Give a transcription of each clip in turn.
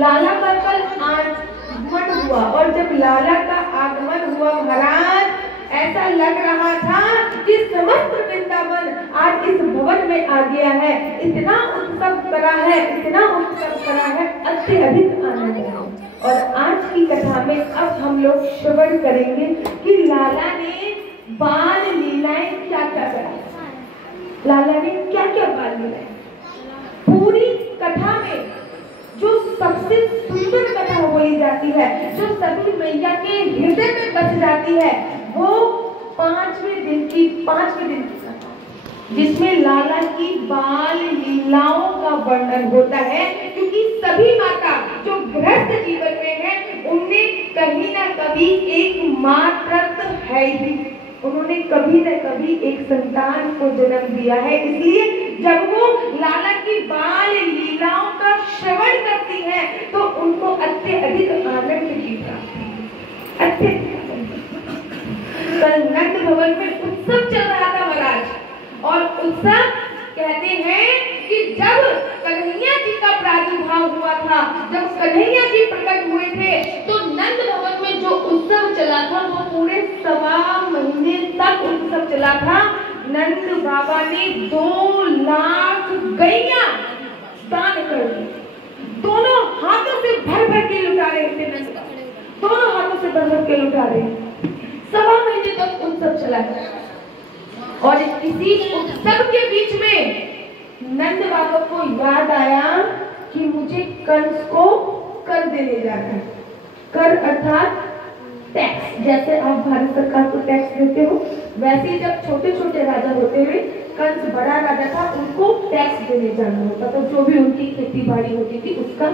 लाला का कल आगमन हुआ और जब लाला का आगमन हुआ महाराज, ऐसा लग रहा था कि समस्त वृंदावन आज इस भवन में आ गया है। इतना उत्सव करा है, इतना उत्सव करा है, अत्यधिक आनंद है। और आज की कथा में अब हम लोग श्रवण करेंगे कि लाला ने बाल लीलाएं क्या क्या करा। लाला ने क्या क्या बाल लीलाएं, पूरी कथा में जो सबसे सुंदर कथा बोली जाती है, जो सभी मैया के हृदय में बस जाती है, वो पांचवें दिन की कथा, जिसमें लाला की बाल लीलाओं का वर्णन होता है। क्योंकि सभी माता जो गृहस्थ जीवन में है, उनमें कहीं ना कभी एक मातृत्व है ही, उन्होंने कभी न कभी एक संतान को जन्म दिया है। इसलिए जब वो लाला की बाल लीलाओं का श्रवण करती है तो उनको अत्यधिक आनंद की प्राप्ति है, अत्यधिक। कल नंद भवन में उत्सव चल रहा था महाराज, और उत्सव कहते हैं कि जब कन्हैया जी का प्रादुर्भाव हुआ था, जब कन्हैया जी प्रकट हुए थे, तो नंद भवन में जो उत्सव चला था वो पूरे 1.25 महीने तक उत्सव चला था। नंद बाबा ने 2 लाख गैया दान कर दी, दोनों हाथों से भर भर के लुटा रहे थे नंद बाबा, दोनों हाथों से भर भर के लुटा रहे। 1.25 महीने तक उत्सव चला है। और इसी उत्सव के बीच में नंद बाबा को याद आया कि मुझे कंस को कर देने जाना है। कर अर्थात टैक्स, जैसे आप भारत सरकार को टैक्स देते हो, वैसे ही जब छोटे छोटे राजा होते हुए कंस बड़ा राजा था, उनको टैक्स देने जाना होता था, जो भी उनकी खेती बाड़ी होती थी उसका।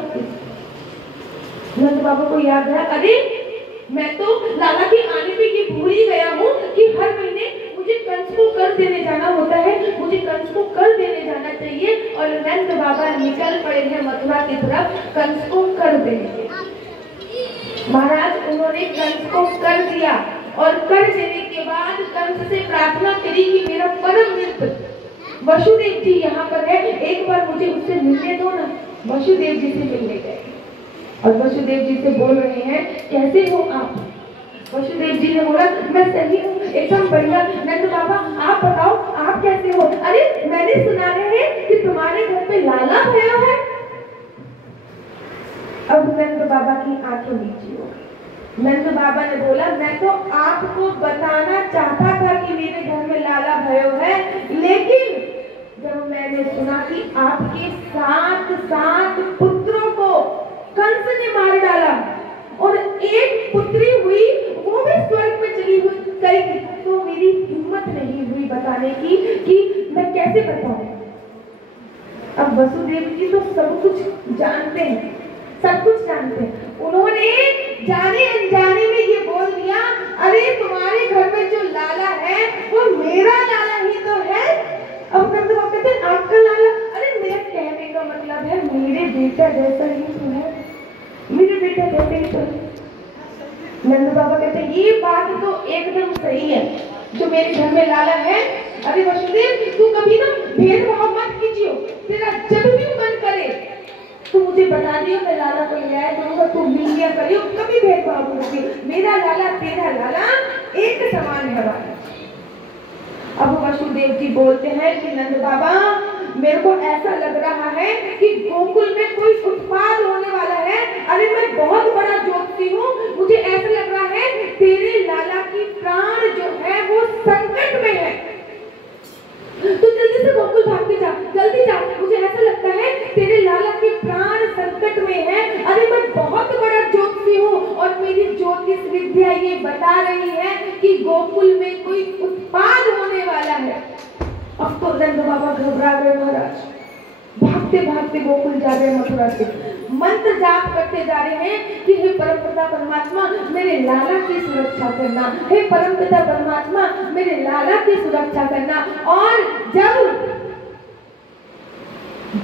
नंद बाबा को याद है, अरे मैं तो लाला की आने पे ये भूल ही गया हूँ कि हर महीने मुझे कंस को कर देने जाना होता है, मुझे कंस को कर देने जाना चाहिए। और नंद बाबा निकल पड़े हैं मथुरा की तरफ कंस को कर देने। महाराज उन्होंने कंस को कर दिया, और कर देने के बाद कंस से प्रार्थना करी कि मेरा परम मित्र वसुदेव जी यहाँ पर है, एक बार मुझे उससे मिलने दो ना। वसुदेव जी से मिलने गए और वसुदेव जी से बोल रहे हैं, कैसे हो आप? वसुदेव जी ने बोला, मैं सही हूँ, एकदम बढ़िया। नंद बाबा आप बताओ, आप कैसे हो? अरे मैंने सुना है कि तुम्हारे घर पे लाला आया है। अब नंद बाबा की आंखें नीची हो गई। नंद बाबा ने बोला, मैं तो आपको बताना चाहता था कि मेरे घर में लाला भयो है, लेकिन जब मैंने सुना कि आपके 7 पुत्रों को कंस ने मार डाला और एक पुत्री हुई, वो भी स्वर्ग में चली हुई गई, तो मेरी हिम्मत नहीं हुई बताने की कि मैं कैसे बताऊं। अब वसुदेव जी तो सब कुछ जानते हैं, सब कुछ जानते हैं। उन्होंने जाने अनजाने में ये बोल दिया, अरे तुम्हारे घर में जो लाला है वो मेरा लाला ही तो है। अब नंद बाबा कहते हैं, आपका लाला? अरे मेरे कहने का मतलब है मेरे बेटा जैसा ही तो है, मेरे बेटा जैसे ही तो है। नंद बाबा कहते हैं, ये बात तो एकदम सही है, जो मेरे घर में लाला है। अरे वसुदेव तू कभी ना भेदभाव मत कीजियो, तेरा जब भी मन करे तू मुझे बता दियो, मैं लाला को ले आया करूंगा, तू मिल लिया करियो, कभी भेदभाव मत। मेरा लाला तेरा लाला एक समान है। अब वसुदेव जी बोलते हैं कि नंद बाबा मेरे को ऐसा लग रहा है कि गोकुल में कोई उत्पाद होने वाला है। अरे मैं बहुत बड़ा ज्योतिषी हूँ, मुझे ऐसा लग रहा है तेरे लाला की प्राण जो है वो संकट में है, तो जल्दी से गोकुल भाग के जा, जल्दी जा, मुझे ऐसा लगता है तेरे लाला के प्राण संकट में है। अरे मैं बहुत बड़ा ज्योतिषी हूँ और मेरी ज्योतिष विद्या ये बता रही है कि गोकुल में कोई उत्पाद होने वाला है। अब तो नंद बाबा घबरा गए महाराज, भागते भागते गोकुल जा रहे हैं मथुरा से, मंत्र जाप करते जा रहे हैं कि हे परमपिता परमात्मा मेरे लाला की सुरक्षा करना, हे परमपिता परमात्मा मेरे लाला की सुरक्षा करना। और जब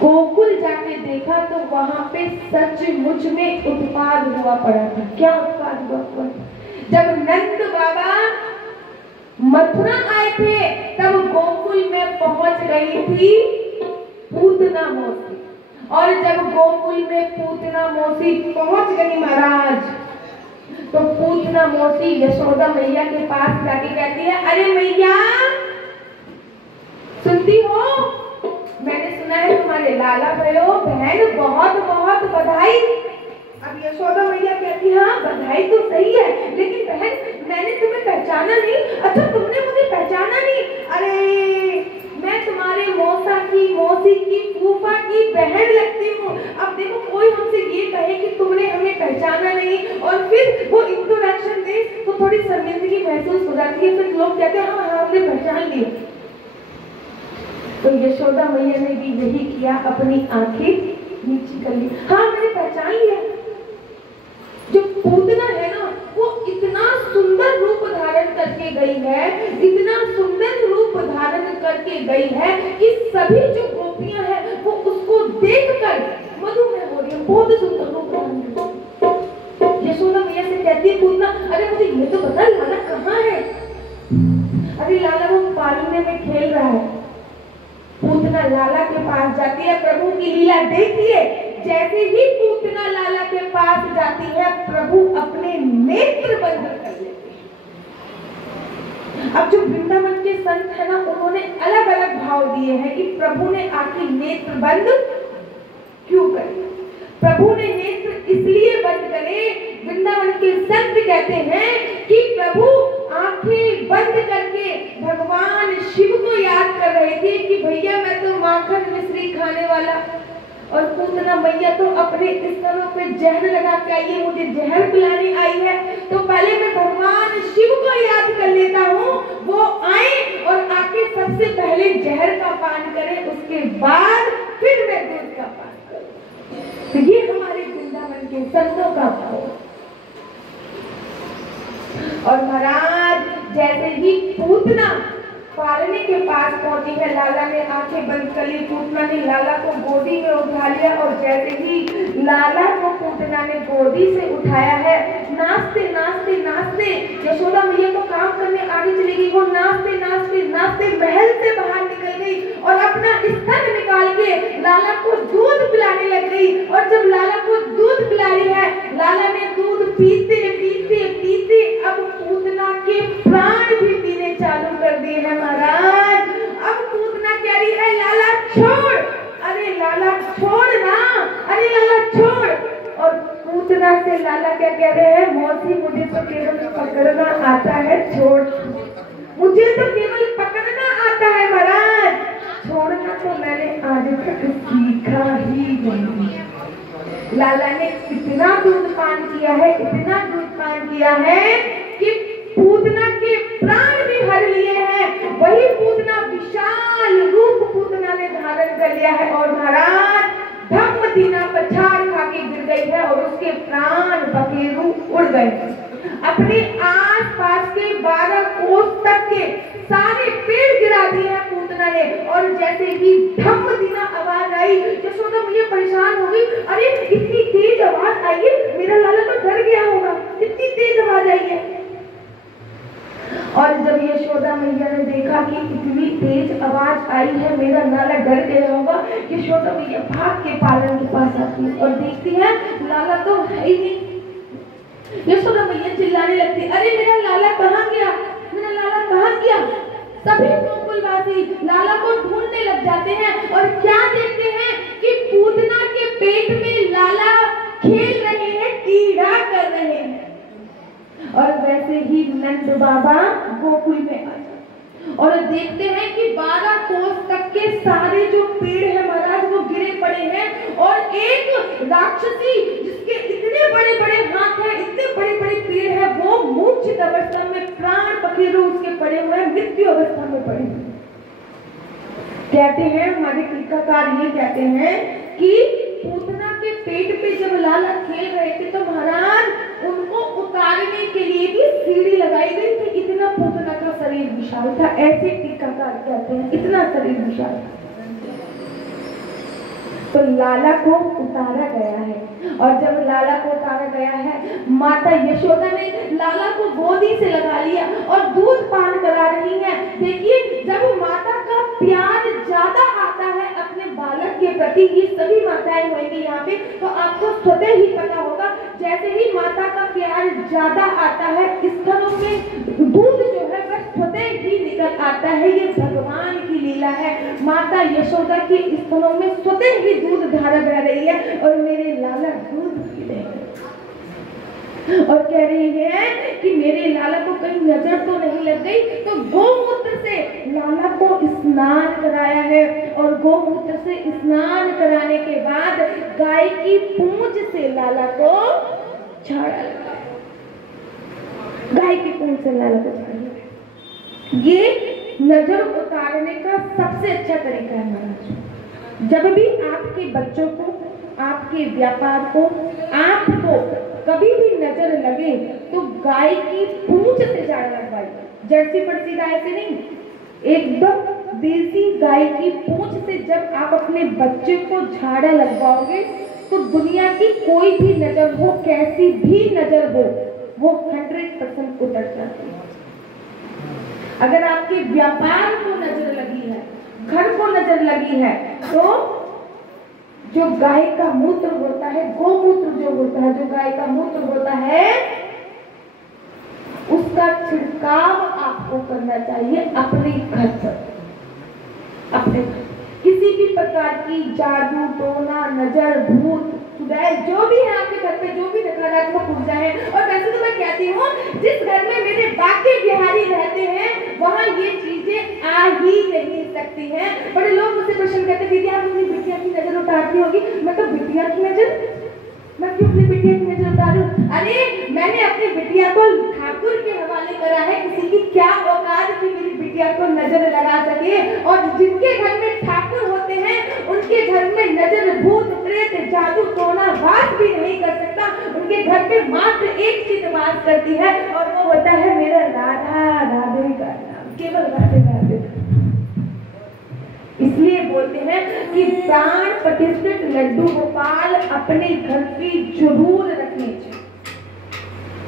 गोकुल जाके देखा तो वहां पे सचमुच में उत्पाद हुआ पड़ा था। क्या उत्पाद हुआ? जब नंद बाबा मथुरा आए थे तब गोकुल में पहुंच गई थी पूतना मौसी, और जब गोकुल में पूतना मौसी पहुंच गई महाराज। तो पूतना मौसी यशोदा मैया के पास जाके कहती है, अरे मैया सुनती हो, मैंने सुना है तुम्हारे लाला भयो बहन बहुत बहुत बधाई। अब यशोदा मैया कहती है, हाँ बधाई तो सही है, लेकिन बहन मैंने तुम्हें पहचाना नहीं। अच्छा तुमने मुझे पहचाना नहीं? अरे मैं तुम्हारे मौसा की, मौसी की, फूफा की बहन लगती हूँ। अब देखो कोई हमसे ये कहे कि तुमने हमें पहचाना नहीं और फिर वो इंट्रोडक्शन दे तो थोड़ी शर्मिंदगी महसूस हो जाती है। फिर लोग कहते हैं हाँ हाँ हमने पहचान लिया। तो यशोदा मैया ने भी यही किया, अपनी आंखें नीचे कर ली। हाँ मैंने पहचान लिया। जो पूतना है ना वो इतना सुंदर रूप धारण करके गई है, इतना सुंदर रूप धारण करके गई है कि सभी जो गोपियां हैं वो उसको देखकर मधुमेह हो रही है। बहुत सुंदर रूप धारण। यशोदा मैया से कहती है पूतना, अरे मुझे ये तो बता लाला कहाँ है? अरे लाला वो पालने में खेल रहा है। पूतना लाला के पास जाती है। प्रभु की लीला देखिए, जैसे ही पूतना लाला के पास जाती है प्रभु अपने नेत्र बंद कर लेते हैं। अब जो वृंदावन के संत है ना उन्होंने अलग अलग भाव दिए हैं कि प्रभु ने आके नेत्र बंद क्यों करे। प्रभु ने नेत्र इसलिए बंद करे, वृंदावन के संत कहते हैं कि प्रभु आंखें बंद करके भगवान शिव को याद कर रहे थे कि भैया मैं तो माखन मिश्री खाने वाला, और पूतना मैया तो अपने स्तनों पे जहर लगा के आई है, मुझे जहर पिलाने आई है। तो पहले मैं भगवान शिव को याद कर लेता हूँ, वो आए और आके सबसे पहले जहर का पान करें, उसके बाद फिर मैं दूध का पान करूँ। तो ये हमारे वृंदावन के संतों का भाव। और महाराज जैसे ही पूतना पालने के पास पहुंची है, लाला ने आंखें बंद कर ली, पूतना ने लाला को गोदी में उठा लिया। और जैसे ही लाला को पूतना ने गोदी से उठाया है, नाचते नाचते नाचते यशोदा मैया को काम करने आगे चली गई। वो नाचते नाचते नाचते महल से बाहर निकल गई और अपना स्तन निकाल के लाला को दूध पिलाने लग गई। और जब लाला को दूध पिला रही है, लाला ने दूध पीते पीते पीते अब पूतना के प्राण भी पीने चालू कर दिए हैं महाराज। अब पूतना कह रही है लाला छोड़, अरे लाला छोड़ ना, अरे लाला छोड़। और पूतना से लाला क्या कह रहे हैं, मौसी मुझे तो केवल पकड़ना आता है, छोड़, मुझे तो केवल पकड़ना आता है महाराज, छोड़ना तो मैंने आज तक सीखा ही नहीं। लाला ने इतना दूध पान किया है, इतना दूध पान किया है कि पूतना के प्राण भी हर लिए हैं। वही पूतना विशाल रूप पूतना ने धारण कर लिया है और महाराज धम्म दीना पछाड़ खा के गिर गई है और उसके प्राण बखेरू उड़ गए। अपने आस पास के 12 कोस तक के सारे पेड़ गिरा दिए हैं पूतना ने। और जैसे ही धम्म दीना आवाज आई, यशोदा मैया परेशान हो गई, अरे इतनी तेज आवाज आई है, मेरा लाला तो डर गया होगा, इतनी तेज आवाज आई है। और जब यशोदा मैया ने देखा कि इतनी तेज आवाज आई है, मेरा लाला डर गया होगा, यशोदा मैया भाग के पालन के पास आती है और देखती है लाला तो है ही नहीं। यशोदा मैया चिल्लाने लगती, अरे मेरा लाला कहाँ गया, मेरा लाला कहाँ गया। सभी गोकुलवासी लाला को ढूंढने लग जाते हैं और क्या देखते हैं कि पूतना के पेट में लाला खेल रहे हैं, क्रीड़ा कर रहे हैं। और वैसे ही नंद बाबा गोकुल में आ जाते और देखते हैं कि 12 कोस तक के सारे जो पेड़ है महाराज वो गिरे पड़े हैं। और एक राक्षसी जिसके इतने बड़े बड़े हाथ हैं, इतने बड़े बड़े पेड़ है, वो मूर्छित अवस्था में प्राण पखेरु उसके पड़े हुए हैं, मृत्यु अवस्था में पड़े हुए। कहते हैं हमारे टीकाकार ये कहते हैं कि पूतना के पेट पे जब लाला खेल रहे थे तो महाराज उनको उतारने के लिए भी सीढ़ी लगाई गई थी। इतना पूतना का शरीर विशाल था, ऐसे टीकाकार कहते हैं, इतना शरीर विशाल था। तो लाला को उतारा गया है और जब लाला को उतारा गया है, माता यशोदा ने लाला को गोदी से लगा लिया और दूध पान करा रही है। देखिए जब माता का प्यार ज्यादा आता है अपने बालक के प्रति ये सभी माताएं होंगी यहाँ पे, तो आपको स्वतः ही पता होगा, जैसे ही माता का प्यार ज्यादा आता है, स्तनों में दूध जो है वह स्वतः ही निकल आता है। ये भगवान की लीला है। माता यशोदा के स्तनों में स्वतः ही दूध धारा बह रही है और मेरे लाला दूध पी रहे हैं और कह रही है कि मेरे लाला को कहीं नजर तो नहीं लग गई। तो गोमूत्र से लाला को स्नान कराया है और गोमूत्र से स्नान कराने के बाद गाय की पूंछ से लाला को झाड़ा लगाया। गाय की पूंछ से लाला को झाड़ा लगाया। ये नजर उतारने का सबसे अच्छा तरीका है महाराज। जब भी आपके बच्चों को, आपके व्यापार को, आपको कभी भी नजर लगे तो गाय की पूंछ से झाड़ा लगवाइए। जर्सी पर्सी गाय से नहीं, एकदम देसी गाय की पूंछ से जब आप अपने बच्चे को झाड़ा लगवाओगे तो दुनिया की कोई भी नजर हो, कैसी भी नजर हो, वो 100% उतर जाती है। अगर आपके व्यापार को नजर लगी है, घर को नजर लगी है, तो जो गाय का मूत्र होता है, गोमूत्र जो होता है, जो गाय का मूत्र होता है, उसका छिड़काव आपको करना चाहिए अपने घर पर। अपने घर किसी भी प्रकार की जादू टोना, नजर, भूत, चुड़ैल जो भी है आपके घर पे, जो भी नकारात्मक ऊर्जा है। और वैसे तो मैं कहती हूँ, जिस घर में मेरे बाके बिहारी रहते हैं वहां ये चीजें आ ही नहीं सकती हैं। बड़े लोग मुझसे प्रश्न करते, दीदी आप अपनी बिटिया की नजर उतारती होगी। मैं तो बिटिया की नजर, मैं क्यों अपनी बिटिया की नजर उतारूं? अरे मैंने अपनी बिटिया को ठाकुर के हवाले करा है। किसी की क्या औकात की मेरी बिटिया को नजर लगा सके। और जिनके घर में ठाकुर होते हैं उनके घर में नजर, भूत, प्रेत, जादू टोना वास भी नहीं कर सकता। उनके घर में मात्र एक चीज वास करती है और वो होता है मेरा राधा राधे का नाम, केवल राधे राधे। इसलिए बोलते हैं कि प्राण प्रतिष्ठित लड्डू गोपाल अपने घर की जरूर रखनी चाहिए।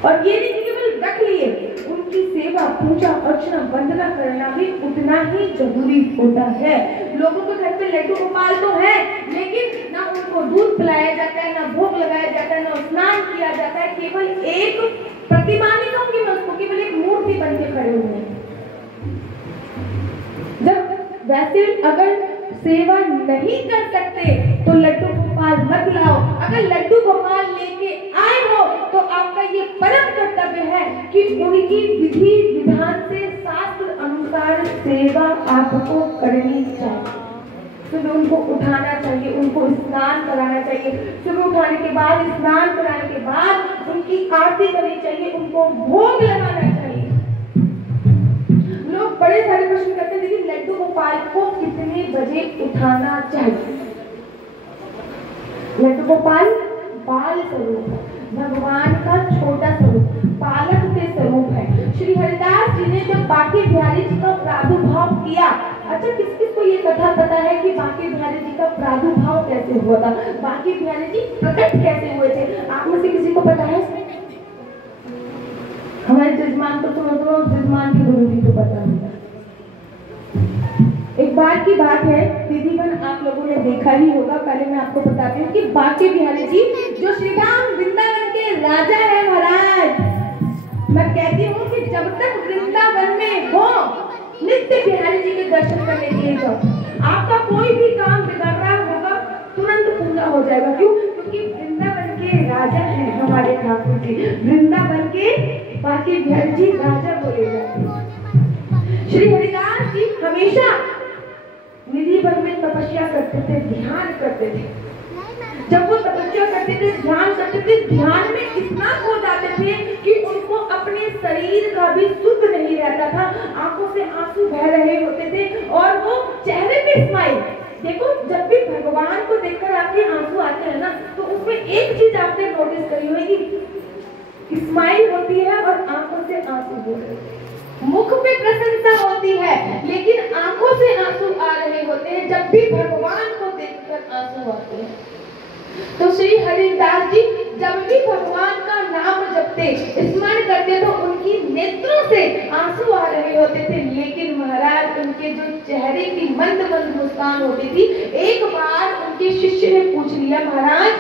और ये नहीं केवल रख लिए, उनकी सेवा, पूजा, अर्चना, वंदना करना भी उतना ही जरूरी होता है। लोगों के घर पे लड्डू गोपाल तो है, लेकिन ना उनको दूध पिलाया जाता है, ना भोग लगाया जाता है, ना स्नान किया जाता है। केवल एक प्रतिमा नहीं कहूंगी मैं उसको, केवल एक मूर्ति बन के खड़े हुए हैं। जब वैसे अगर सेवा नहीं कर सकते तो लड्डू गोपाल मत लाओ। अगर लड्डू गोपाल लेके आए हो तो आपका ये परम कर्तव्य है कि उनकी विधि विधान से, शास्त्र अनुसार सेवा आपको करनी चाहिए। सुबह उनको उठाना चाहिए, उनको स्नान कराना चाहिए। सुबह उठाने के बाद, स्नान कराने के बाद उनकी आरती करनी चाहिए, उनको भोग लगाना चाहिए। लोग बड़े सारे प्रश्न करते हैं, लेकिन लड्डू गोपाल को कितने बजे उठाना चाहिए? लड्डू गोपाल बाल स्वरूप है, भगवान का छोटा स्वरूप, बालक के स्वरूप है। श्री हरिदास जी ने जब बांके बिहारी जी का प्रादुर्भाव किया, अच्छा किस किस को ये कथा पता है कि बांके बिहारी जी का प्रादुर्भाव कैसे हुआ था? बांके बिहारी जी प्रकट कैसे हुए थे? आप में से किसी को पता है? हमारे जजमान को तो जजमान के गुरु जी को पता होगा। एक बार की बात है, दीदीबन आप लोगों ने देखा ही होगा। पहले मैं आपको बताती हूँ कि बांके बिहारी जी जो श्री राम वृंदावन के राजा है महाराज, मैं कहती हूँ कि जब तक वृंदावन में हो, नित्य बिहारी जी के दर्शन करने के लिए जाओ। आपका कोई भी काम बिगड़ रहा होगा तुरंत पूरा हो जाएगा। क्यों? क्योंकि वृंदावन के राजा है हमारे ठाकुर जी। वृंदावन के बांके बिहारी जी राजा बोले जाते हैं। श्री हरिदास जी हमेशा निधि वन में तपस्या करते थे, ध्यान करते थे। जब वो तपस्या करते थे, ध्यान करते थे, ध्यान में इतना खो जाते थे कि उनको अपने शरीर का भी सुख नहीं रहता था। आंखों से आंसू बह रहे होते थे और वो चेहरे पे स्माइल। देखो, जब भी भगवान को देखकर आपके आंसू आते हैं ना, तो उसमें एक चीज आपने नोटिस करी होगी, स्माइल होती है और आंखों से आंसू हो रहे हैं। मुख पे प्रसन्नता होती है, लेकिन आंखों से आंसू आ रहे होते हैं। जब भी भगवान को देखकर आंसू आते हैं, तो श्री हरिदास जी जब भी भगवान का नाम जपते, स्मरण करते, तो उनकी नेत्रों से आंसू आ रहे होते थे, लेकिन महाराज उनके जो चेहरे की मंद मंद मुस्कान होती थी। एक बार उनके शिष्य ने पूछ लिया, महाराज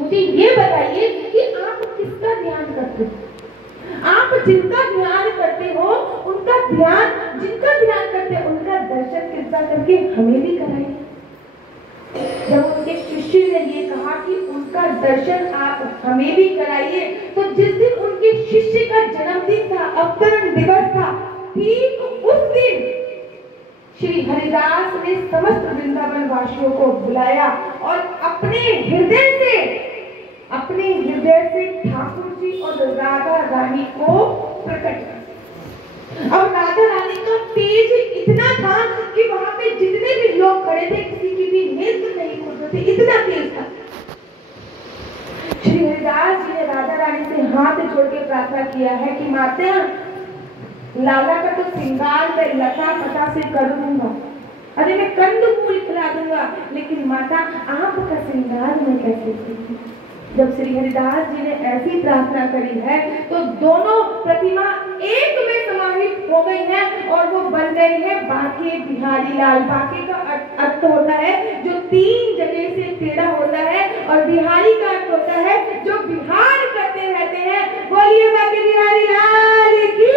मुझे ये बताइए कि आप किसका ध्यान करते हो? आप जिनका ध्यान करते हो उनका ध्यान, जिनका ध्यान करते हो उनका दर्शन कृपा करके हमें भी कराइए। जब उनके शिष्य ने ये कहा कि उनका दर्शन आप हमें भी कराइए, तो जिस दिन उनके शिष्य का जन्मदिन था, अवतरण दिवस था, ठीक उस दिन श्री हरिदास ने समस्त वृंदावन वासियों को बुलाया और अपने हृदय से ठाकुर जी और राधा रानी को प्रकट किया। और राधा रानी का तेज इतना था कि वहां पे जितने भी लोग खड़े थे किसी की भी नेत्र नहीं खुलते थे, इतना तेज था। श्री हरिदास जी ने राधा रानी से हाथ जोड़ के प्रार्थना किया है कि माता, लाला का तो श्रृंगार मैं लता पता से कर दूंगा, अरे मैं कंदमूल खिला दूंगा, लेकिन माता आपका श्रृंगार मैं कैसे करूं? जब श्री हरिदास जी ने ऐसी प्रार्थना करी है तो दोनों प्रतिमा एक में समाहित हो गई है और वो बन गई है बांके बिहारी लाल। बांके का अर्थ होता है जो 3 जगह से टेढ़ा होता है, और बिहारी का अर्थ होता है जो बिहार करते रहते हैं। बोलिए बांके बिहारी लाल की,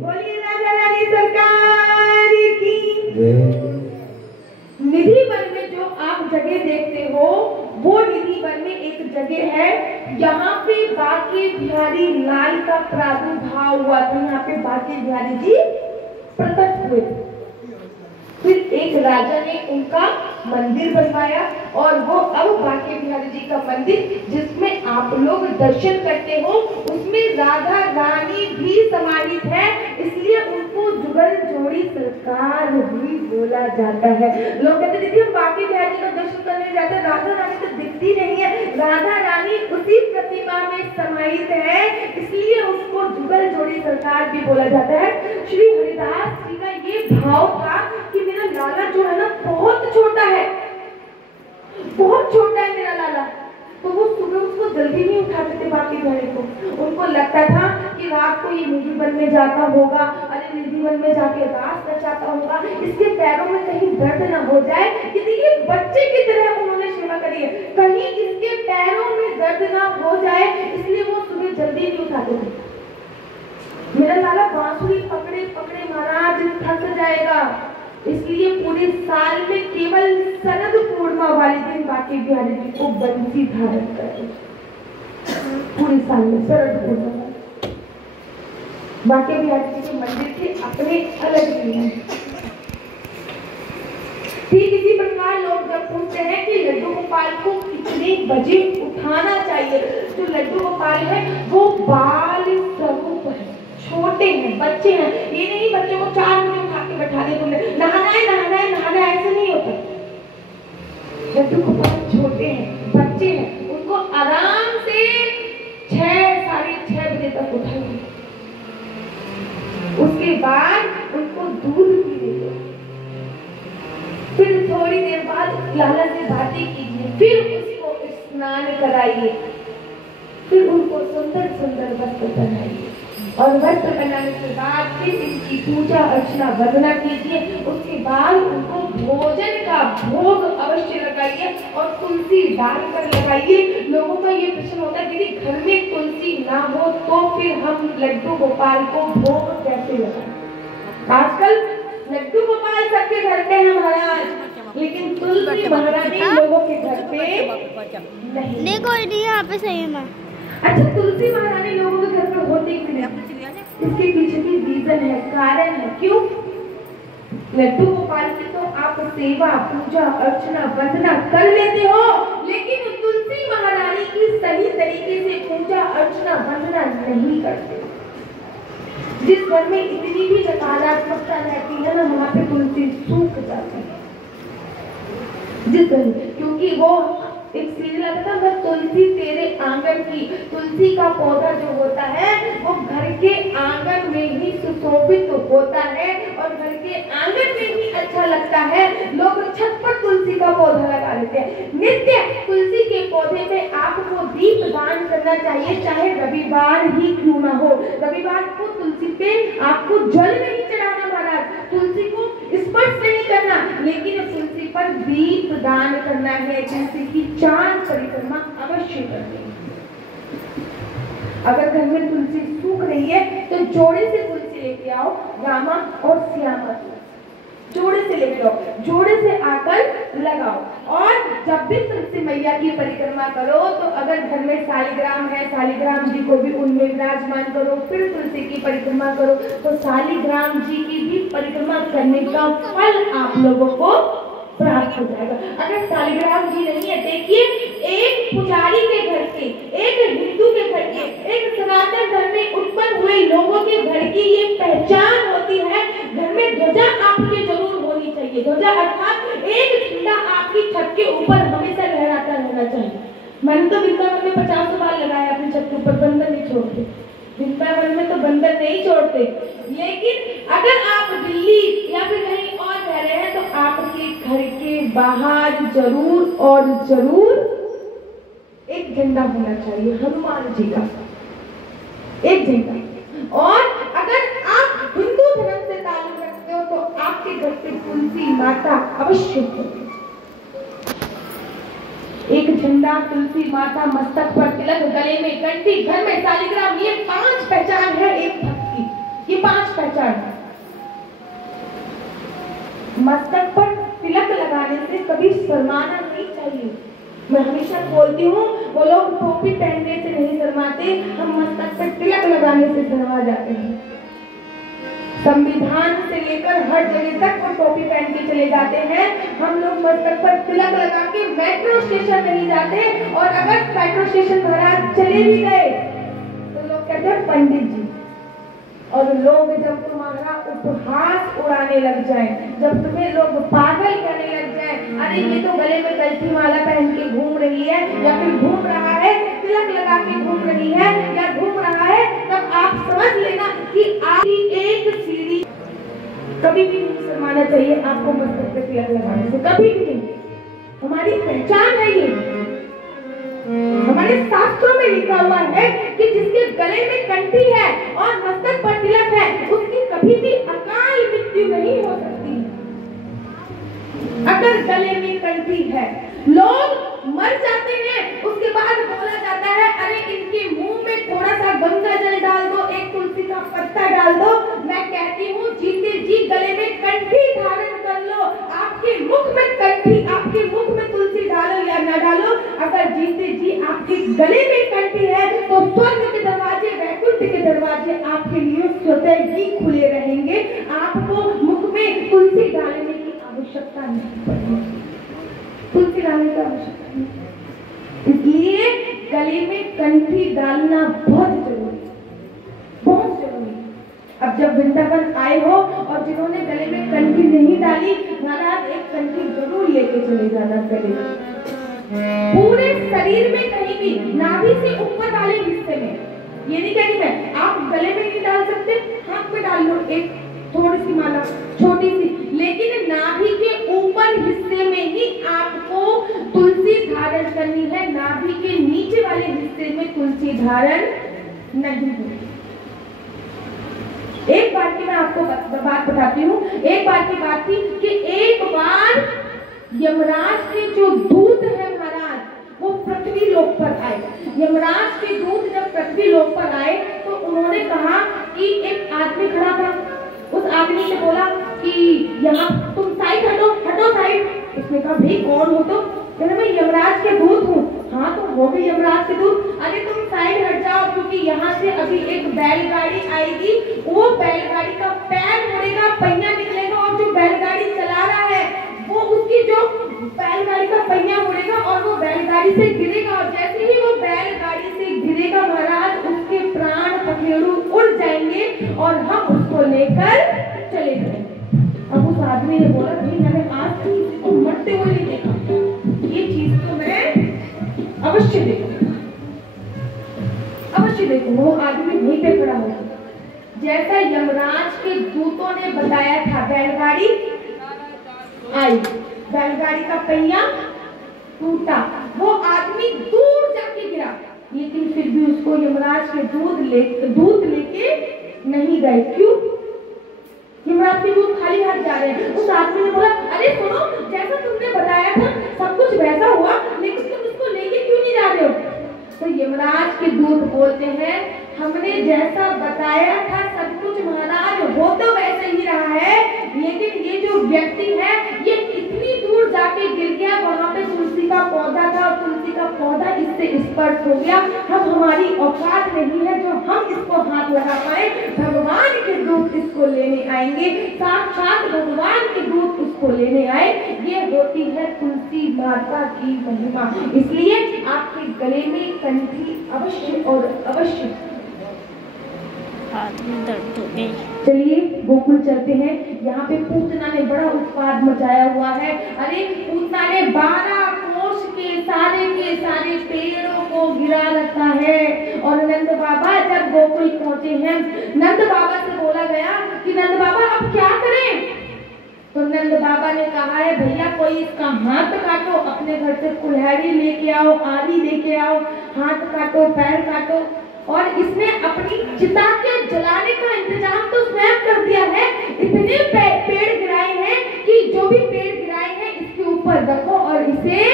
बोलिए राधा रानी सरकार की। निधि वन में जो आप जगह देखते हो वो निधि वन में एक जगह है, यहाँ पे बांके बिहारी लाल का प्रादुर्भाव हुआ था। यहाँ पे बांके बिहारी जी प्रकट हुए। फिर एक राजा ने उनका मंदिर बनवाया और वो अब बांके बिहारी जी का मंदिर जिसमें आप लोग दर्शन करते हो उसमें राधा रानी भी समाहित है, इसलिए उनको जुगल जोड़ी सरकार भी बोला जाता है। लोग कहते दीदी हम बांके बिहारी जी का दर्शन करने जाते हैं, राधा रानी तो दिखती नहीं है। राधा रानी उसी प्रतिमा में समाहित है, इसलिए उसको जुगल जोड़ी सरकार भी बोला जाता है। श्री हरिदास जी का ये भाव था कि मेरा लाला जो है ना बहुत छोटा है, बहुत छोटा है मेरा लाला, तो वो सुबह उसको जल्दी नहीं उठाते थे बांके बिहारी को। उनको लगता था कि रात को ये निधि वन में जाता होगा, अरे निधि वन में जाके रास रचाता होगा, इसके पैरों में कहीं दर्द ना हो जाए, ये बच्चे की तरह उन्होंने सेवा करी है, कहीं इसके पैरों में दर्द ना हो जाए, इसलिए वो सुबह जल्दी नहीं उठाते थे। मेरा लाला बांसुरी पकड़े पकड़े महाराज थक जाएगा, इसलिए पूरे साल में केवल शरद पूर्णिमा वाले दिन बांके बिहारी जी को बंसी धारण करते। पूरे साल में शरद पूर्णिमा बांके बिहारी जी के मंदिर के अपने अलग नियम। ठीक इसी प्रकार लोग जब पूछते हैं कि लड्डू गोपाल को कितने बजे उठाना चाहिए, तो लड्डू गोपाल है वो बाल स्वरूप है, छोटे हैं, बच्चे हैं। ये नहीं बच्चों को 4 बजे उठा के बैठा दे, तुमने नहाना है नहाना है नहाना है, ऐसे नहीं होता। लड्डू गोपाल छोटे हैं, बच्चे हैं, उनको आराम से 6 साढ़े 6 बजे तक उठाइए, उसके बाद उनको दूध पीने दो, फिर थोड़ी देर बाद लाला से बातें कीजिए, फिर उसको स्नान कराइए, फिर उनको सुंदर सुंदर वस्त्र पहनाइए, और वस्त्र बनाने के बाद फिर इनकी पूजा अर्चना वंदना कीजिए। उसके बाद उनको भोजन का भोग अवश्य लगाइए और तुलसी डालकर लगाइए। लोगों का ये प्रश्न होता है दीदी घर में तुलसी ना हो तो फिर हम लड्डू गोपाल को भोग कैसे लगाएं? आजकल लड्डू गोपाल सबके घर पे है महाराज, लेकिन तुलसी महारानी लोगों के घर पे नहीं। देखो यहाँ पे सही में। अच्छा, तुलसी महारानी लोगों के घर पे होती क्यों नहीं? इसके पीछे की रीजन है, कारण है। क्यों? लड्डू गोपाल की तो आप सेवा पूजा अर्चना वंदना कर लेते हो, लेकिन तुलसी महारानी की सही तरीके से पूजा अर्चना वंदना नहीं करते। जिस घर में इतनी भी नकारात्मकता रहती है ना, वहाँ पे तुलसी सूख जाती है। जिस घर, क्योंकि वो एक सीरियल आता था मैं तुलसी तेरे आंगन की, तुलसी का पौधा जो होता है वो घर के आंगन में ही सुशोभित होता है और घर के आंगन में ही अच्छा लगता है। लोग छत पर तुलसी का पौधा लगा लेते हैं। नित्य तुलसी के पौधे में आपको दीप दान करने करना चाहिए, चाहे रविवार ही क्यों ना हो। रविवार को तुलसी पे आपको जल नहीं चढ़ाना महाराज, तुलसी को स्पर्श नहीं करना, लेकिन तुलसी पर दीप दान करना है। तुलसी की 4 परिक्रमा अवश्य करनी है। अगर घर में तुलसी सूख रही है तो जोड़े से तुलसी लेके आओ, रामा और श्यामा जोड़े से लेके आओ, जोड़े से आकर लगाओ। और जब भी तुलसी मैया की परिक्रमा करो तो अगर घर में शालिग्राम है, शालिग्राम जी को भी उनमें विराजमान करो, फिर तुलसी की परिक्रमा करो, तो शालिग्राम जी की भी परिक्रमा करने का फल आप लोगों को प्राप्त हो जाएगा। अगर शालिग्राम जी नहीं है, देखिए एक पुजारी के घर के, एक हिंदू के घर के, एक सनातन धर्म में उत्पन्न हुए लोगों के घर की ये पहचान होती है। घर में ध्वजा आपके जरूर होनी चाहिए। ध्वजा अर्थात एक झंडा आपकी छत के ऊपर हमेशा लहराता रहना चाहिए। मैंने तो वृंदावन में 50 बार लगाया अपनी छत के ऊपर, बंदर नहीं छोड़ते। वृंदावन में तो बंदर नहीं छोड़ते, लेकिन अगर आप दिल्ली या फिर कहीं और रह रहे हैं तो आपके घर के बाहर जरूर और जरूर एक झंडा होना चाहिए, हनुमान जी का एक झंडा। और अगर आप हिंदू धर्म से ताल्लुक रखते हो तो आपके घर पे तुलसी माता अवश्य होगी। एक झंडा, तुलसी माता, मस्तक पर तिलक, गले में कंठी, घर में शालिग्राम, ये 5 पहचान है एक भक्त की। ये 5 पहचान है। मस्तक पर तिलक लगाने से कभी शर्माना नहीं चाहिए। मैं हमेशा बोलती हूँ, वो लोग टोपी पहनने से नहीं शर्माते, हम मस्तक पर तिलक लगाने से शर्मा जाते हैं। संविधान से लेकर हर जगह तक वो टोपी पहन के चले जाते हैं, हम लोग मस्तक पर तिलक लगा के मेट्रो स्टेशन नहीं जाते। और अगर मेट्रो स्टेशन महाराज चले भी गए तो लोग कहते हैं पंडित जी। और लोग जब तुम्हारा उपहास उड़ाने लग जाए, जब तुम्हें लोग पागल करने लग जाए, अरे ये तो गले में गलती माला पहन के घूम रही है, या फिर घूम रहा है तिलक लगा के घूम रही है, या घूम रहा है, तब आप समझ लेना कि आपकी एक सीढ़ी कभी भी नहीं शर्माना चाहिए आपको मस्तक पे तिलक लगाने से, कभी भी नहीं। हमारी पहचान है ये। हमारे शास्त्रों में लिखा हुआ है कि जिसके गले में कंठी है और मस्तक पर तिलक है, उसकी कभी भी अकाल मृत्यु नहीं हो सकती। अगर गले में कंठी है, लोग मर जाते हैं, उसके बाद बोला जाता है अरे इनके मुंह में थोड़ा सा गंगा जल डाल दो, एक तुलसी का पत्ता डाल दो। मैं कहती हूँ जीते जी गले में कंठी धारण कर लो। आपके मुख में कंठी, आपके मुख में तुलसी डालो या न डालो, अगर जीते जी आपके गले में कंठी है तो स्वर्ग के दरवाजे, वैकुंठ के दरवाजे आपके लिए स्वतः ही खुले रहेंगे। आपको मुख में तुलसी डालने की आवश्यकता नहीं पड़ेगी, तुलसी डालने की आवश्यकता नहीं। इसलिए गले में कंठी डालना बहुत जरूरी है, बहुत जरूरी है। अब जब वृंदावन आए हो और जिन्होंने गले में कंठी नहीं डाली, महाराज एक कंठी जरूर लेके चले जाना गले में। पूरे शरीर में कहीं भी, नाभि से ऊपर वाले हिस्से में, ये नहीं कहती मैं, आप गले में नहीं डाल सकते, हाथ में डाल लो एक थोड़ी सी माला, छोटी सी, लेकिन नाभि के ऊपर हिस्से में ही आपको तुलसी धारण करनी है। नाभि के नीचे वाले हिस्से में तुलसी धारण नहीं होगी। एक बार की मैं आपको बात बताती हूँ। एक बार की बात थी कि एक बार यमराज के जो दूत है महाराज, वो पृथ्वी लोक पर आए। यमराज के दूत जब पृथ्वी लोक पर आए तो उन्होंने कहा कि एक आदमी खड़ा था, उस आदमी ने बोला कि यहाँ तुम साइड हटो, हटो साइड। उसने कहा भाई कौन हो तुम? कहने मैं यमराज के दूत हूँ। हाँ तो हो भी यमराज के दूत, अरे तुम साइड हट जाओ क्योंकि यहाँ से अभी एक बैलगाड़ी आएगी, वो बैलगाड़ी का पैर मुड़ेगा, पहिया निकलेगा और जो बैलगाड़ी चला रहा है वो उसकी जो बैलगाड़ी का पहिया मुड़ेगा और वो बैलगाड़ी से गिरेगा, और जैसे ही वो बैलगाड़ी से गिरेगा महाराज उसके प्राण पखेरु उड़ जाएंगे और हम उसको लेकर चले जाएंगे। अब उस आदमी ने बोला भाई मैंने आज तक किसी को मरते हुए नहीं देखा, ये चीज तो मैं अवश्य देखूंगा, अवश्य देखूंगा। वो आदमी वहीं पे खड़ा हो गया। जैसा यमराज के दूतों ने बताया था, बैलगाड़ी आई, बैलगाड़ी का पहिया टूटा, वो आदमी दूर जाके गिरा, लेकिन फिर भी यमराज के दूध लेके नहीं गए। क्यों? यमराज के दूध खाली हाथ जा रहे हैं। उस आदमी ने बोला, अरे सुनो, जैसा तुमने बताया था सब कुछ वैसा हुआ, लेकिन तुम इसको लेके क्यों नहीं जा रहे हो? तो यमराज के दूत बोलते हैं, हमने जैसा बताया था सब कुछ महाराज हो तो वैसे ही रहा है, लेकिन ये जो व्यक्ति है ये इतनी दूर जाके गिर गया, वहां पे तुलसी का पौधा था और तुलसी का पौधा इससे स्पर्श हो गया। हम हमारी औकात नहीं है जो हम इसको हाथ लगा पाए। भगवान के दूत इसको लेने आएंगे, साक्षात भगवान के दूत उसको लेने आए। ये होती है तुलसी माता की महिमा। इसलिए आपके गले में कंठी अवश्य और अवश्य। हाथ में दर्द हो गई। चलिए गोकुल चलते हैं। यहाँ पे पूतना ने बड़ा उत्पाद मचाया हुआ है। अरे पूतना ने 12 कोस के सारे पेड़ों को गिरा रखा है। और नंद बाबा जब गोकुल पहुंचे हैं, नंद बाबा से बोला गया कि नंद बाबा अब क्या करें? तो नंद बाबा ने कहा है, भैया कोई इसका हाथ काटो, अपने घर से कुल्हाड़ी लेके आओ, आरी लेके आओ, हाथ काटो, पैर काटो। और इसने अपनी चिता के जलाने का इंतजाम तो स्वयं कर दिया है। इतने पेड़ गिराए हैं कि जो भी पेड़ गिराए हैं इसके ऊपर रखो और इसे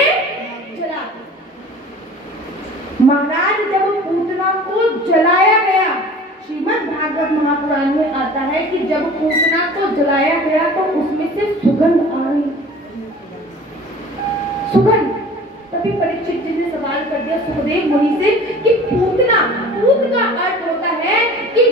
जला दो। महाराज जब पूतना को जलाया गया, श्रीमद् भागवत महापुराण में आता है कि जब पूतना को जलाया गया तो उसमें से सुगंध आ रही। सुगंध। तभी परीक्षित जी ने सवाल कर दिया सुखदेव मुनि से कि पूतना, पूत का अर्थ होता है कि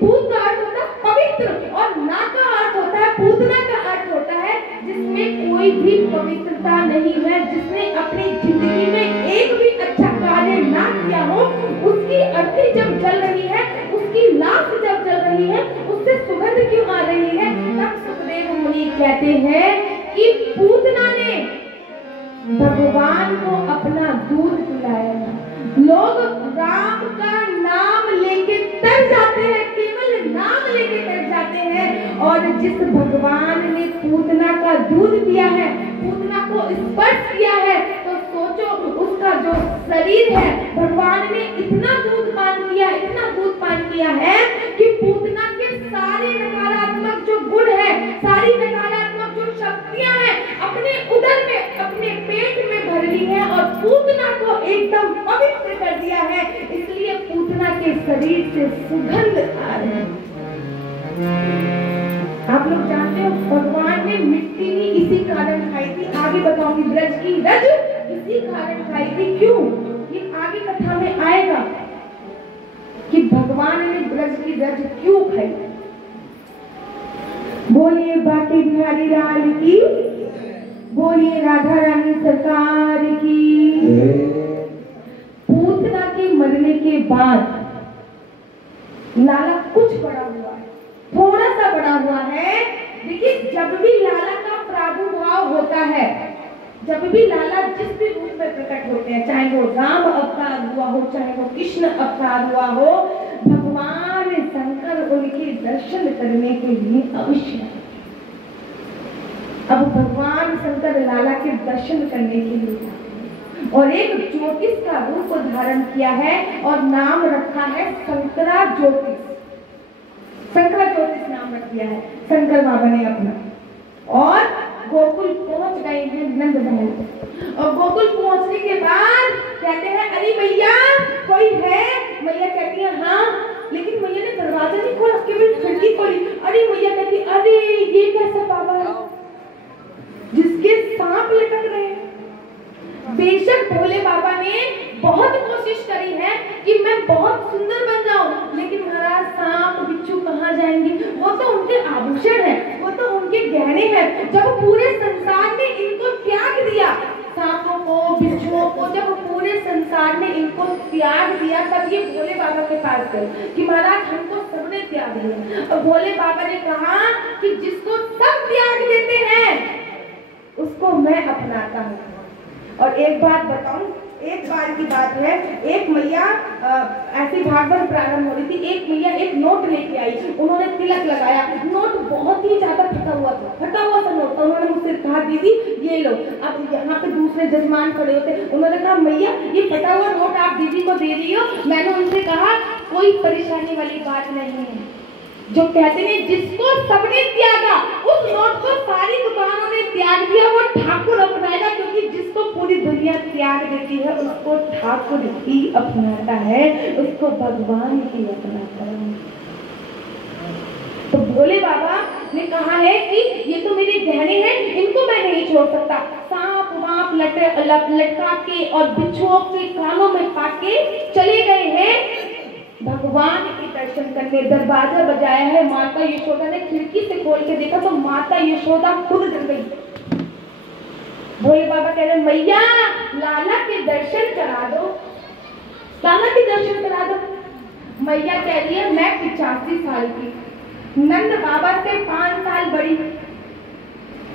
पूत का अर्थ होता है पवित्र, और ना का अर्थ होता है, पूतना का अर्थ होता है जिसमें कोई भी पवित्रता नहीं है, जिसने अपनी जिंदगी में एक भी अच्छा कार्य ना किया हो। उसकी अर्थी जब जल रही है, उसकी लाश जब जल रही है, उससे सुगंध क्यों आ रही है? तब सुखदेव मुनि कहते हैं कि पूतना ने भगवान को अपना दूध पिलाया। लोग राम का नाम लेके तर जाते हैं, केवल नाम लेके तर जाते हैं। और जिस भगवान ने पूतना का दूध पिया है, पूतना को स्पर्श किया है, तो सोचो उसका जो शरीर है, भगवान ने इतना दूध पान किया, इतना दूध पान किया है कि पूतना के सारे नकारात्मक जो गुण है, सारी नकारात्मक जो शक्तियां हैं, अपने उदर में, अपने पेट में भर ली है और पूतना को एकदम पवित्र कर दिया है। इसलिए पूतना के शरीर से सुगंध आ रही है। आप लोग जानते हो भगवान ने मिट्टी भी इसी कारण खाई थी। आगे बताऊंगी, ब्रज की रज इसी कारण खाई थी। क्यों? ये आगे कथा में आएगा कि भगवान ने ब्रज की रज क्यों खाई। बोलिए बांके बिहारी लाल की, बोलिए राधा रानी सरकार की। पूतना के मरने के बाद लाला कुछ बड़ा हुआ है, थोड़ा सा बड़ा हुआ है। देखिए जब भी लाला का प्रादुर्भाव होता है, जब भी लाला जिस भी रूप में प्रकट होते हैं, चाहे वो राम अवतार हुआ हो, चाहे वो कृष्ण अवतार हुआ हो, भगवान शंकर उनके दर्शन करने के लिए अवश्य है। अब भगवान शंकर लाला के दर्शन करने के लिए और एक ज्योतिष का रूप धारण किया है और नाम रखा है शंकरा ज्योतिष। शंकरा ज्योतिष नाम रख दिया है शंकर बाबा ने अपना। और गोकुल पहुंच गए हैं नंद महल पे। और गोकुल पहुंचने के बाद कहते हैं, अरे मैया कोई है? मैया कहती है हाँ, लेकिन मैया ने दरवाजा नहीं खोला, केवल खिड़की खोली। अरे मैया कहती, अरे ये कैसा बाबा है जिसके सांप लटक रहे हैं? बेशक भोले बाबा ने बहुत कोशिश करी है कि मैं बहुत सुंदर बन जाऊं, लेकिन महाराज सांप बिच्छू कहाँ जाएंगे? वो तो उनके आभूषण है, वो तो उनके गहने हैं। जब पूरे संसार ने इनको त्याग दिया, सांपों को, बिच्छुओं को, जब पूरे संसार ने इनको त्याग दिया, तब ये भोले बाबा के पास गए कि महाराज हमको सबने त्याग दिया। और भोले बाबा ने कहा कि जिसको सब त्याग देते हैं उसको मैं अपनाता हूँ। और एक बात बताऊं, एक बार की बात है, एक मैया ऐसी भागवत प्रारंभ हो रही थी। एक मैया एक नोट लेके आई, उन्होंने तिलक लगाया, नोट बहुत ही ज्यादा फटा हुआ सा नोट था। उन्होंने मुझसे कहा दीदी ये लो। अब यहाँ पे दूसरे जजमान खड़े होते, उन्होंने कहा मैया ये फटा हुआ नोट आप दीदी को दे रही हो। मैंने उनसे कहा कोई परेशानी वाली बात नहीं है। जो कहते हैं जिसको सबने त्यागा, उस नोट को सारी दुकानों ने त्याग दिया, वो ठाकुर अपनाएगा। क्योंकि जिसको पूरी दुनिया त्याग देती है उसको ठाकुर ही अपनाता है, उसको भगवान ही अपनाता है। तो भोले बाबा ने कहा है कि ये तो मेरे गहने हैं, इनको मैं नहीं छोड़ सकता। सांप वाप लटका के और बिच्छुओं के कानों में पाके चले गए हैं भगवान के दर्शन करने। दरवाजा बजाया है, माता यशोदा ने खिड़की से खोल के देखा तो माता यशोदा खुद डर गई। भोले बाबा कह रहे मैया लाला के दर्शन करा दो, लाला के दर्शन करा दो। मैया कह रही है मैं 85 साल की, नंद बाबा से 5 साल बड़ी।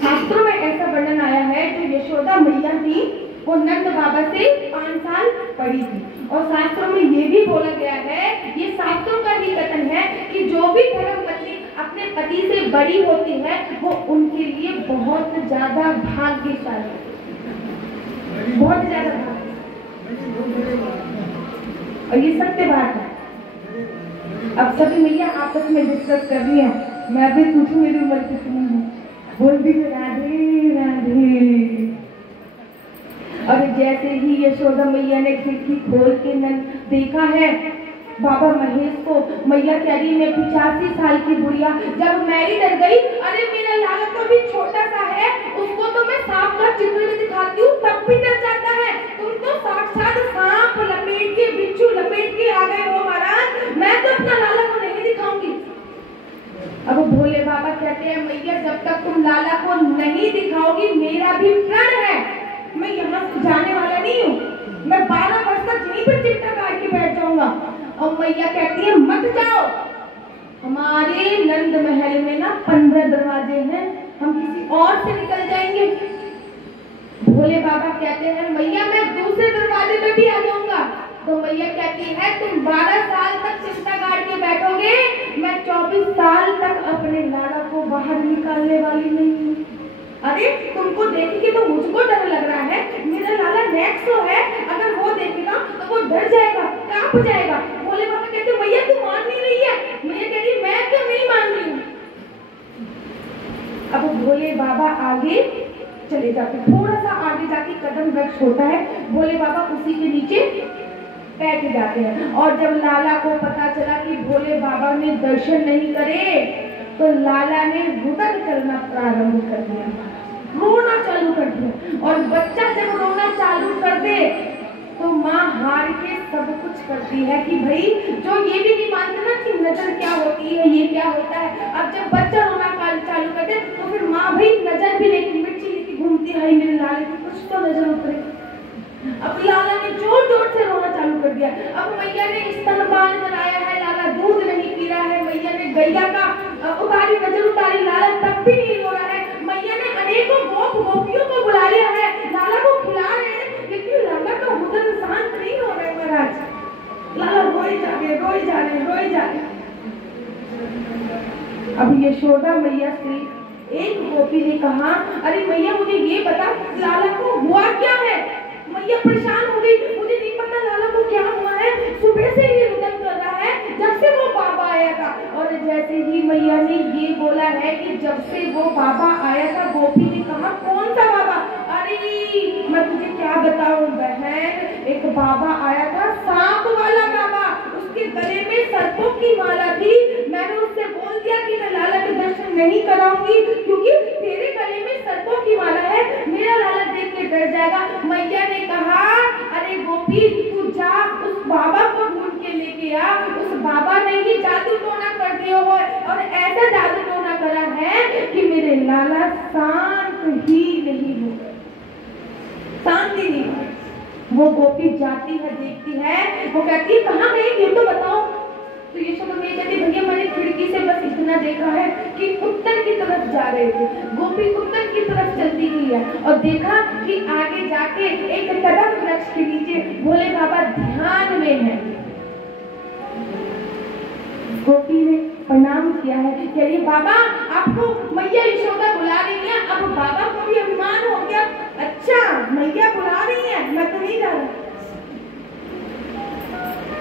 शास्त्रों में ऐसा वर्णन आया है जो यशोदा मैया थी वो नंद बाबा से 5 साल बड़ी थी। और शास्त्रों में ये भी बोला गया है, ये शास्त्रों का ही कथन है कि जो भी धर्मपत्नी अपने पति से बड़ी होती है वो उनके लिए बहुत ज्यादा भाग्यशाली, बहुत ज्यादा भाग्यशाली। और ये सत्य बात है। अब सभी मैया आपस में डिस्कस कर रही है, मैं भी पूछूं मेरी उम्र कितनी है, बोल भी राधे राधे। और जैसे ही यशोदा मैया ने खिड़की खोल के देखा है बाबा महेश को, मैया कह रही मैं 85 साल की बुढ़िया, जब मैरी डर गई, अरे मेरा लाला तो भी छोटा सा है, उसको तो मैं सांप का चित्र में दिखाती हूँ तब भी डर जाता है। तुम तो साक्षात सांप लपेट के बिच्छू लपेट के आ गए हो महाराज, मैं तो अपना लाला को नहीं दिखाऊंगी। अब भोले बाबा कहते हैं मैया जब तक तुम लाला को नहीं दिखाओगी मेरा भी प्रण है, मैं यहाँ से जाने वाला नहीं हूँ, मैं 12 वर्ष तक यहीं पर चिमटा काट के बैठ जाऊंगा। और मैया कहती है मत जाओ, हमारे नंद महल में ना 15 दरवाजे हैं, हम किसी और से निकल जाएंगे। भोले बाबा कहते हैं मैया मैं दूसरे दरवाजे में भी आ जाऊंगा। तो मैया कहती है तुम 12 साल तक चिमटा काट के बैठोगे, मैं 24 साल तक अपने लाला को बाहर निकालने वाली नहीं हूँ। अरे तुमको देखेगी तो मुझको डर लग रहा है, मेरा लाला नेक्स्ट है, अगर वो देखेगा तो वो डर जाएगा, कांप जाएगा। भोले बाबा कहते भैया तू मान नहीं रही है, मैया कह रही मैं तो नहीं मान रही हूँ। अब भोले बाबा आगे चले जाते, थोड़ा सा आगे जाके कदम वृक्ष होता है, भोले बाबा उसी के नीचे बैठ जाते हैं। और जब लाला को पता चला कि भोले बाबा ने दर्शन नहीं करे तो लाला ने रुदन करना प्रारंभ कर दिया, रोना चालू कर दिया। और बच्चा जब रोना चालू कर दे तो माँ हार के सब कुछ करती है कि भाई जो ये भी नहीं मानते ना कि नजर क्या होती है, ये क्या होता है। अब जब बच्चा रोना चालू कर दे तो फिर माँ भाई नजर भी लेके मिर्ची लेके घूमती है, मेरे लाले की कुछ तो नजर उतरे। अब लाला ने जोर जोर से रोना चालू कर दिया। अब मैया ने स्तनपान कराया है, लाला दूध नहीं पी रहा है, मैया ने गैया का नजर उतारी, लाला तब भी नहीं रो रहा है। मैया ने अनेकों गोपियों को बुला लिया है, लाला को खिला रहे हैं, लेकिन लाला का रुदन शांत नहीं हो रहा है महाराज। लाला रोए जा रहे। अब यशोदा मैया से एक गोपी ने कहा अरे मैया मुझे ये बता लाला को हुआ क्या है। मैया परेशान हो गई, मुझे नहीं पता लाला को क्या हुआ है, सुबह से ये रुदन कर रहा है जब से वो बाबा आया था। और जैसे ही मैया ने ये बोला है कि जब से वो बाबा आया था, गोपी ने कहा कौन सा बाबा? अरे मैं तुझे क्या बताऊं बहन, एक बाबा आया था, सांप वाला बाबा, उसके गले में सर्पों की माला थी। मैंने उससे बोल दिया कि मैं लाला के दर्शन नहीं कराऊंगी क्योंकि तेरे गले में सर्पों की माला है, मेरा लाला देख के डर जाएगा। मैया ने कहा अरे गोपी तू जा उस बाबा को ढूंढ के लेके आ, उस बाबा ने ही जादू टोना कर दिया हो और ऐसा जादू टोना करा है कि मेरे लाला शांत ही नहीं हो, शांति नहीं। वो गोपी जाती है, देखती है, वो कहती है कहाँ गई ये तो बताओ। तो यशोदा मैया कहती भैया मैंने खिड़की से बस इतना देखा है कि उत्तर की तरफ जा रहे थे, गोपी उत्तर की तरफ चलती गई है और देखा कि आगे जाके एक कदम वृक्ष के नीचे भोले बाबा ध्यान में है। गोपी ने प्रणाम किया है कि अरे बाबा आपको मैया यशोदा बुला रही है। अब बाबा को भी अभिमान हो गया, अच्छा मैया बुला रही है, मैं तो नहीं जा रहा।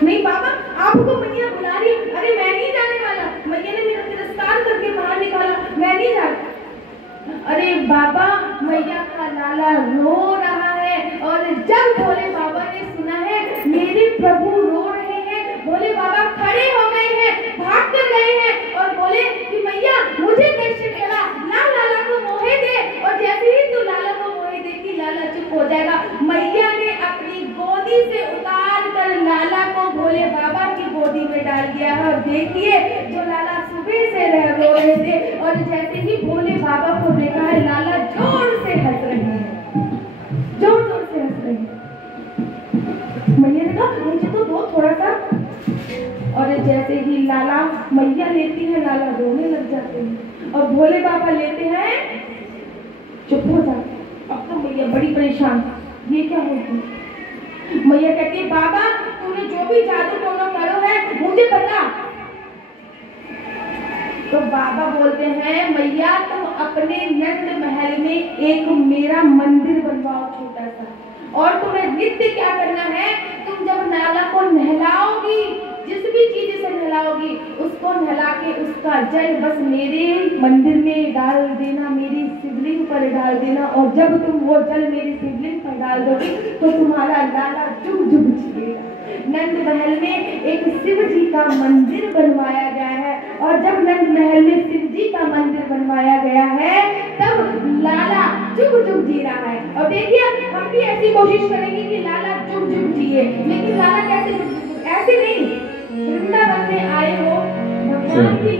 नहीं बाबा आपको मैया बुला रही, अरे मैं नहीं जाने वाला, मैया ने मेरा तिरस्कार करके बाहर निकाला, मैं नहीं जा रहा। अरे बाबा मैया का लाला रो रहा है। और जब भोले बाबा ने सुना है मेरे प्रभु रो रहे हैं, भोले बाबा खड़े हो गए हैं, भाग कर गए हैं और बोले कि मैया मुझे दर्शन करा, लाला को मोहे दे। और जैसे ही तू लाला को मोहे देगी लाला चुप हो जाएगा। मैया ने अपनी गोदी से उतार कर लाला को भोले बाबा की गोदी में डाल दिया है। और देखिए जो लाला सुबह से रो रहे थे और जैसे ही भोले बाबा को देखा है लाला जोर से हंस रहे हैं, जोर जोर से हंस रहे हैं। मैया ने कहा मुझे तो दो थोड़ा सा। और जैसे ही लाला मैया लेती है लाला रोने लग जाते हैं और भोले बाबा लेते हैं चुप हो जाते हैं। अब तो मैया बड़ी परेशान, ये क्या होती। मैया कहती है बाबा तूने जो भी जादू टोना करो है मुझे बता। तो बाबा बोलते हैं मैया तुम अपने नंद महल में एक मेरा मंदिर बनवाओ छोटा सा, और तुम्हें नित्य क्या करना है, तुम जब नाला को नहलाओगी, जिस भी चीज से नहलाओगी उसको नहला के उसका जल बस मेरे मंदिर में डाल देना, मेरी शिवलिंग पर डाल देना। और जब तुम वो जल मेरी शिवलिंग पर डाल दोगे तो तुम्हारा लाला जुग जुग जिएगा। नंद महल में एक शिव जी का मंदिर बनवाया गया है और जब नंद महल में शिव जी का मंदिर बनवाया गया है तब लाला जुग जुग जी रहा है। और देखिए हम भी ऐसी कोशिश करेंगे कि लाला जुग जुग जिए, लेकिन लाला कैसे जुग जुग, ऐसे नहीं। वृंदावन में आए हो भगवान की